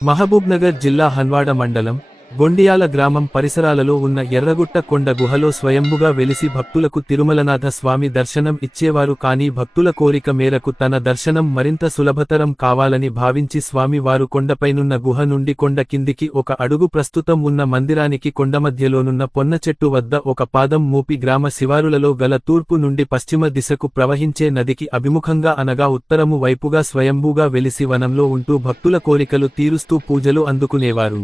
మహబూబ్నగర్ జిల్లా హన్వాడ మండలం గొండియాల గ్రామం పరిసరాలలో ఉన్న ఎర్రగుట్ట కొండ గుహలో స్వయంభుగా వెలిసి భక్తులకు తిరుమలనాథ స్వామి దర్శనం ఇచ్చేవారు. కానీ భక్తుల కోరిక మేరకు తన దర్శనం మరింత సులభతరం కావాలని భావించి స్వామి వారు కొండపైనున్న గుహ నుండి కొండ కిందికి ఒక అడుగు ప్రస్తుతం ఉన్న మందిరానికి కొండమధ్యలోనున్న పొన్న చెట్టు వద్ద ఒక పాదం మోపి గ్రామ శివారులలో గల తూర్పు నుండి పశ్చిమ దిశకు ప్రవహించే నదికి అభిముఖంగా అనగా ఉత్తరము వైపుగా స్వయంభూగా వెలిసి వనంలో ఉంటూ భక్తుల కోరికలు తీరుస్తూ పూజలు అందుకునేవారు.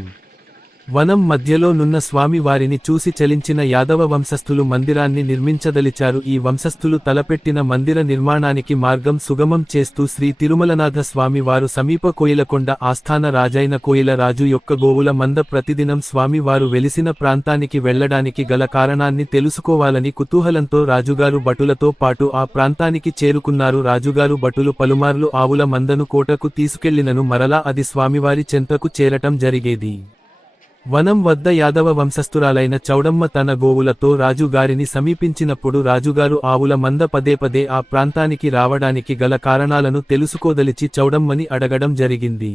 వనం మధ్యలో నున్న స్వామి వారిని చూసి చలించిన యాదవ వంశస్థులు మందిరాన్ని నిర్మించదలిచారు. ఈ వంశస్థులు తలపెట్టిన మందిర నిర్మాణానికి మార్గం సుగమం చేస్తూ శ్రీ తిరుమలనాథ స్వామి వారు సమీప కోయిలకొండ ఆస్థాన రాజైన కోయిల రాజు యొక్క గోవుల మంద ప్రతిదినం స్వామి వారు వెలిసిన ప్రాంతానికి వెళ్లడానికి గల కారణాన్ని తెలుసుకోవాలని కుతూహలంతో రాజుగారు భటులతో పాటు ఆ ప్రాంతానికి చేరుకున్నారు. రాజుగారు భటులు పలుమార్లు ఆవుల మందను కోటకు తీసుకెళ్లినను మరలా అది స్వామివారి చెంతకు చేరటం జరిగేది. వనం వద్ద యాదవ వంశస్థురాలైన చౌడమ్మ తన గోవులతో రాజుగారిని సమీపించినప్పుడు రాజుగారు ఆవుల మంద పదే ఆ ప్రాంతానికి రావడానికి గల కారణాలను తెలుసుకోదలిచి చౌడమ్మని అడగడం జరిగింది.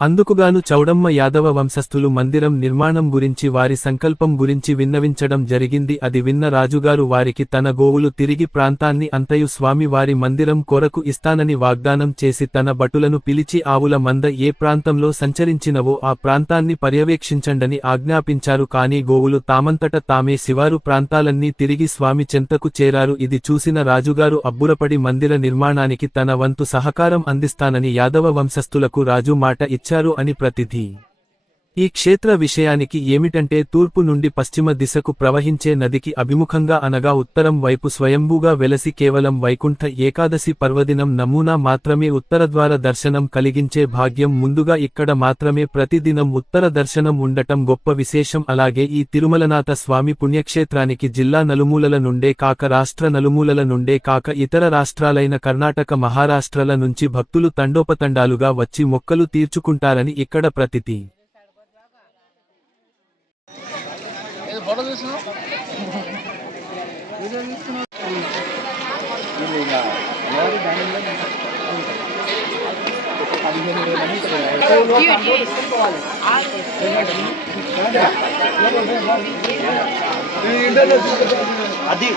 అందుకుగాను చౌడమ్మ యాదవ వంశస్థులు మందిరం నిర్మాణం గురించి వారి సంకల్పం గురించి విన్నవించడం జరిగింది. అది విన్న రాజుగారు వారికి తన గోవులు తిరిగి ప్రాంతాన్ని అంతయు స్వామి వారి మందిరం కొరకు ఇస్తానని వాగ్దానం చేసి తన భటులను పిలిచి ఆవుల మంద ఏ ప్రాంతంలో సంచరించినవో ఆ ప్రాంతాన్ని పర్యవేక్షించండని ఆజ్ఞాపించారు. కానీ గోవులు తామంతట తామే శివారు ప్రాంతాలన్నీ తిరిగి స్వామి చెంతకు చేరారు. ఇది చూసిన రాజుగారు అబ్బురపడి మందిర నిర్మాణానికి తన వంతు సహకారం అందిస్తానని యాదవ వంశస్థులకు రాజు మాట ఇచ్చారు అని ప్రతిధి. ఈ క్షేత్ర విషయానికి ఏమిటంటే తూర్పు నుండి పశ్చిమ దిశకు ప్రవహించే నదికి అభిముఖంగా అనగా ఉత్తరం వైపు స్వయంభూగా వెలసి కేవలం వైకుంఠ ఏకాదశి పర్వదినం నమూనా మాత్రమే ఉత్తరద్వార దర్శనం కలిగించే భాగ్యం ముందుగా ఇక్కడ మాత్రమే ప్రతిదినం ఉత్తర దర్శనం ఉండటం గొప్ప విశేషం. అలాగే ఈ తిరుమలనాథ స్వామి పుణ్యక్షేత్రానికి జిల్లా నలుమూలల నుండే కాక రాష్ట్ర నలుమూలల నుండే కాక ఇతర రాష్ట్రాలైన కర్ణాటక మహారాష్ట్రల నుంచి భక్తులు తండోపతండాలుగా వచ్చి మొక్కలు తీర్చుకుంటారని ఇక్కడ ప్రతీతి. అది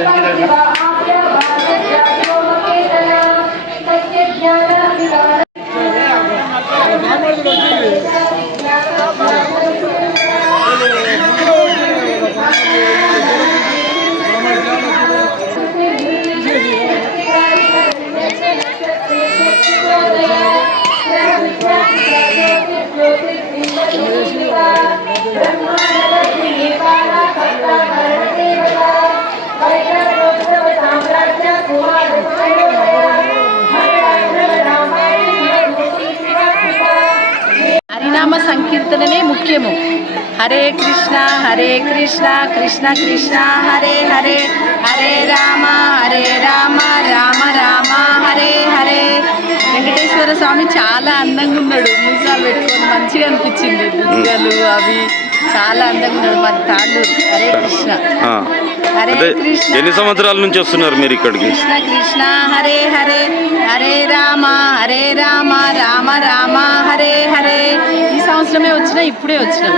Thank you. పూజనే ముఖ్యము. హరే కృష్ణ కృష్ణ కృష్ణ హరే హరే, హరే రామ రామ రామ హరే హరే. వెంకటేశ్వర స్వామి చాలా అందంగా ఉన్నాడు, మూసాలు పెట్టుకొని మంచిగా అనిపించింది. బుగ్గలు అవి చాలా అందంగా ఉన్నాడు. మన తాండూరు. హరే కృష్ణ హరే కృష్ణ. ఎన్ని సంవత్సరాల నుంచి వస్తున్నారు మీరు ఇక్కడికి? కృష్ణ కృష్ణ హరే హరే, హరే రామ రామ రామ హరే హరే. ఈ సంవత్సరమే వచ్చినా, ఇప్పుడే వచ్చినాం.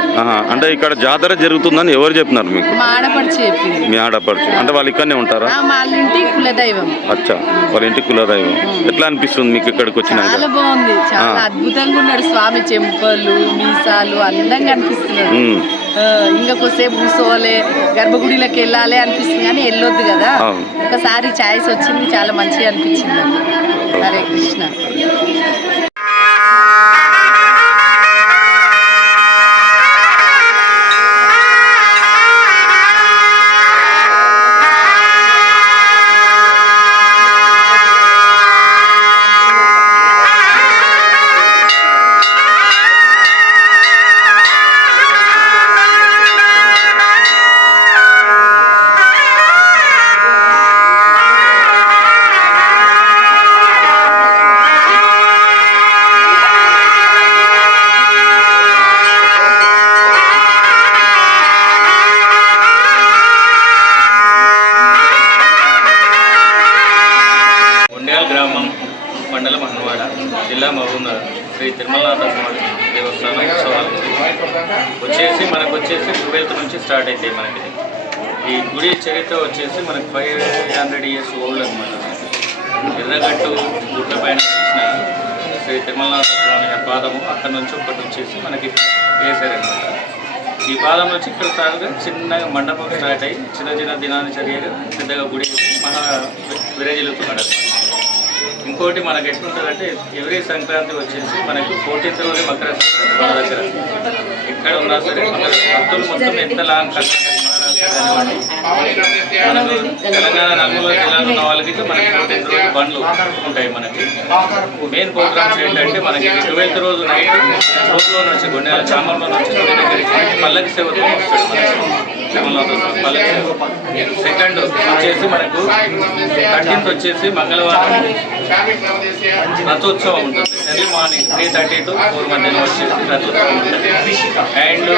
అంటే ఇక్కడ జాతర జరుగుతుందని ఎవరు చెప్పినారు మీకు? మా ఆడపడిచి చెప్పింది. మీ ఆడపడుచు అంటే వాళ్ళు ఇక్కడనే ఉంటారా? వాళ్ళ ఇంటి కులదైవం. అచ్చా, వాళ్ళ ఇంటి కులదైవం. ఎట్లా అనిపిస్తుంది మీకు ఇక్కడికి వచ్చినా? చాలా బాగుంది, చాలా అద్భుతంగా ఉన్నాడు స్వామి. చెంపలు మీసాలు అందంగా అనిపిస్తున్నాడు. ఇంకా కొద్దిసేపు కూర్చోవాలి, గర్భగుడిలోకి వెళ్ళాలి అనిపిస్తుంది కానీ వెళ్ళొద్దు కదా. ఒకసారి ఛాయిస్ వచ్చింది, చాలా మంచిగా అనిపించింది. హరే కృష్ణ. గ్రామం, మండలం హన్వాడ, జిల్లా మహబూబ్నగర్, శ్రీ తిరుమలనాథ స్వామి దేవస్థానం ఉత్సవాలు వచ్చేసి 12th నుంచి స్టార్ట్ అవుతాయి. మనకి ఈ గుడి చరిత్ర వచ్చేసి మనకి 500 years ఓల్డ్ అనమాట. ఎర్రగట్టు గుట్ల పైన వేసిన శ్రీ తిరుమలనాథ స్వామి పాదము అక్కడ నుంచి ఒకటి వచ్చేసి మనకి వేసారనమాట. ఈ పాదం నుంచి ఇక్కడ స్టార్ట్ చిన్నగా మండపం స్టార్ట్ అయ్యి చిన్న దినాన్ని చర్యగా పెద్దగా గుడి మహా విరజిల్లుతున్నాడు. ఇంకోటి మనకి ఎట్లుంటుందంటే ఎవ్రీ సంక్రాంతి వచ్చేసి మనకు 14th రోజు మకర సంక్రాంతి మన దగ్గర ఎక్కడ ఉన్నా సరే మన భక్తులు మొత్తం ఎంత లాంగ్ మనకు తెలంగాణ నలుగురు జిల్లాలో ఉన్న వాళ్ళకి మనకి 14th రోజు బండ్లు ఉంటాయి. మనకి మెయిన్ ప్రోగ్రామ్స్ ఏంటంటే మనకి 12th రోజు నైట్ రోజులో నుంచి గొండెల చామర్లో నుంచి గుడి దగ్గరికి పల్లకి సేవతో వస్తాడు మనకి పల్లకి సేవ. సెకండ్ వచ్చేసి మనకు 13th వచ్చేసి మంగళవారం రథోత్సవం ఉంటుంది. ఎర్లీ మార్నింగ్ 3:30 to 4 మధ్యలో వచ్చేసి రథోత్సవం ఉంటుంది. అండ్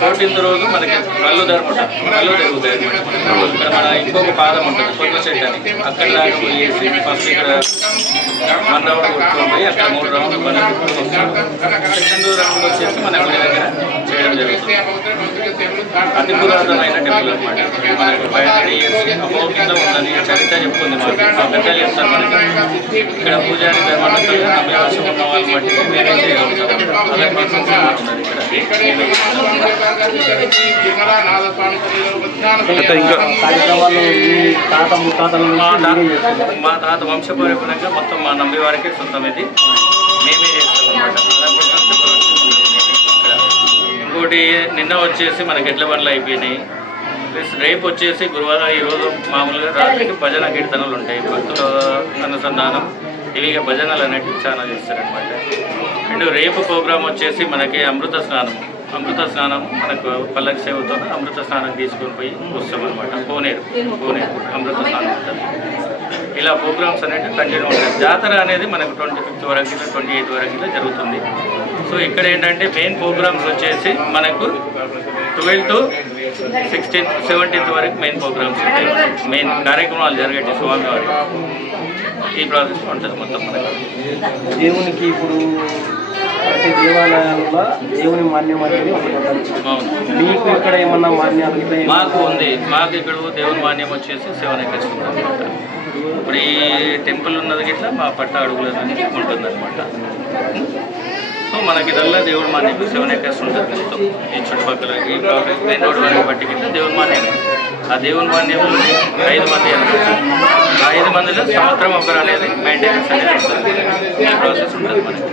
14th రోజు మనకి కళ్ళు జరుగుతాయి అనమాట. ఇక్కడ మన ఇంకొక పాదం ఉంటుంది కొత్త చెట్టు అని, అక్కడ దాకా పోయేసి ఫస్ట్ ఇక్కడ 1 రౌండ్ కొట్టుకొని పోయి అక్కడ 3 రౌండ్లు మనకి వస్తాడు. సెకండ్ రౌండ్ వచ్చేసి మన గుడి దగ్గర చేయడం జరుగుతుంది. అతి పురాతనమైన టెంపుల్ అనమాట. మనకి 500 years అమౌంట్లో ఉందని చరిత్ర చెప్తుంది. మా పెద్దలు చెప్తారు మనకి. ఇక్కడ పూజారి ధర్మకర్తలు 40 వర్షం ఉన్న వాళ్ళు బట్టి మేమే చేయగలుగుతాం. అలాగే మా తాత వంశపరంగా మొత్తం మా నమ్మి వారికి సొంతం ఇది, మేమే చేస్తాం అనమాట. ఇంకోటి నిన్న వచ్చేసి మనకి ఎడ్ల బండ్లు అయిపోయినాయి. ప్లస్ రేపు వచ్చేసి గురువారం ఈరోజు మామూలుగా రాత్రికి భజన కీర్తనలు ఉంటాయి. భక్తుల అనుసంధానం ఇవిగా భజనలు అనేటివి చాలా చేస్తారనమాట. అండ్ రేపు ప్రోగ్రాం వచ్చేసి మనకి అమృత స్నానం మనకు పల్లకి సేవతో అమృత స్నానం తీసుకొని పోయి వస్తామన్నమాట. కోనేరు అమృత స్నానం ఉంటుంది. ఇలా ప్రోగ్రామ్స్ అనేవి కంటిన్యూ ఉంటాయి. జాతర అనేది మనకు 25th వరకు 28th వరకు జరుగుతుంది. సో ఇక్కడ ఏంటంటే మెయిన్ ప్రోగ్రామ్స్ వచ్చేసి మనకు 12th to 16th 17th వరకు మెయిన్ ప్రోగ్రామ్స్ ఉంటాయి. మెయిన్ కార్యక్రమాలు జరిగేటి స్వామివారి ఈ ప్రాసెస్ ఉంటుంది మొత్తం. మనకు దేవునికి ఇప్పుడు ప్రతి దేవాలయాల్లో దేవుని మాన్యం అనేది ఒకటి ఉంటుంది. మీకు ఇక్కడ ఏమన్నా మాన్యాలు? మాకు ఉంది. మాకు ఇక్కడ దేవుని మాన్యం వచ్చేసి శివనకేశ్వరం అనమాట. ఇప్పుడు ఈ టెంపుల్ ఉన్నది గిట్లా మా పట్ట అడుగులని ఉంటుంది అనమాట. సో మనకి ఇదల్లా దేవుడి మాన్యం శివనకేశ్వరం ఉంటుంది మొత్తం. ఈ చుట్టుపక్కల ఈ మెయిన్ రోడ్ వరకు బట్టి గిట్లా దేవుని మాన్యం. ఆ దేవుని మాన్యంలో 5 మంది అనమాట. ఆ 5 మందిలో సంవత్సరం ఒకరు అనేది మెయింటెనెన్స్ అనేది ఉంటుంది. ఈ ప్రాసెస్ ఉంటుంది మనకి.